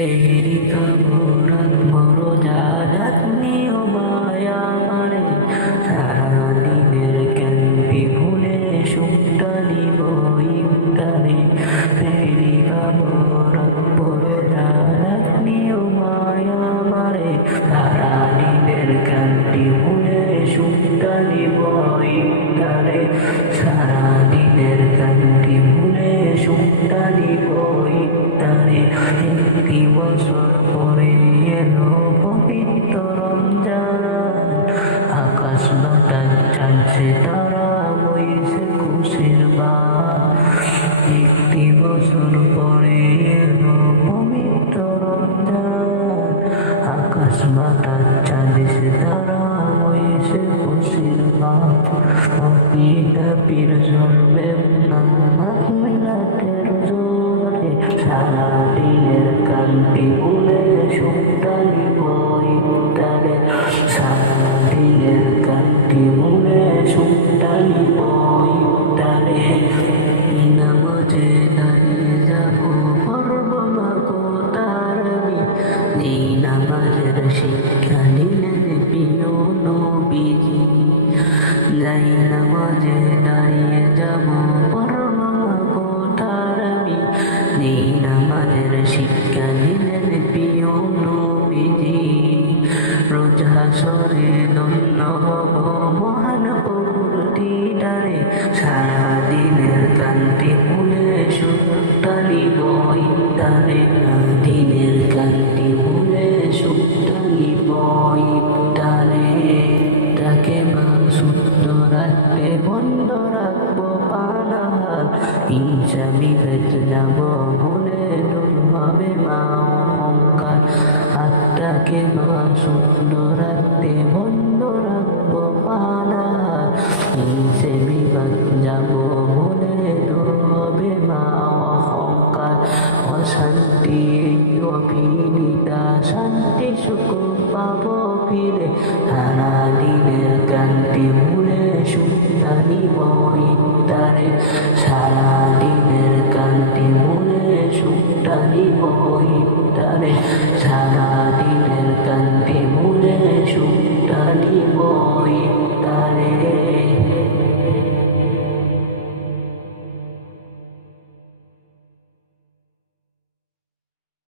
সেহরি খবরাত মরজাদাত নিও মায়া মানে সারা দিনের ক্যান্টি ভুলে সুটালি বইতারে সেহরি খবরাত মরজাদাত নিও মায়া মারে সারা দিনের ক্যান্টি ভুলে সুটালি বইতারে সারা দিনের ক্যান্টি ভুলে সুটালি বইতারে একটি বছর পরে এলো পবিত্র রমজান আকাশ বাতাস চালছে তারা বইছে খুশির বান একটি বছর পরে এলো পবিত্র রমজান আকাশ বাতাস চালছে তারা বইছে খুশির বান অপিতা পীর জন্মে নামাজ শিক্ষা নিলেন প্রিয় নবীজি যাই নামাজে সরে দন্য হব মহান প্রভুর দিদারে সারা দিনের কান্তি ভুলে সুতালি বই তারে দিনের কান্তি ভুলে সুতালি বই তারে তাকে মা সুস্থ রাখতে বন্ধ রাখব পানাহার। হিংসা বিভেদ যাব ভুলে দূর হবে মা অহংকার। আত্মাকে মা সুস্থ রাখতে বন্ধ রাখব পানাহার হিংসে বিভাগ যাব দূর হবে মা অহংকার, অশান্তি অভিনিতা শান্তি, সুখ পাবো ফিরে। সারা দিনের কান্তি ভুলে সুন্দরী বই তারে সারা দিনের কান্তি ভুলে সুন্দরী বই সারা দিনের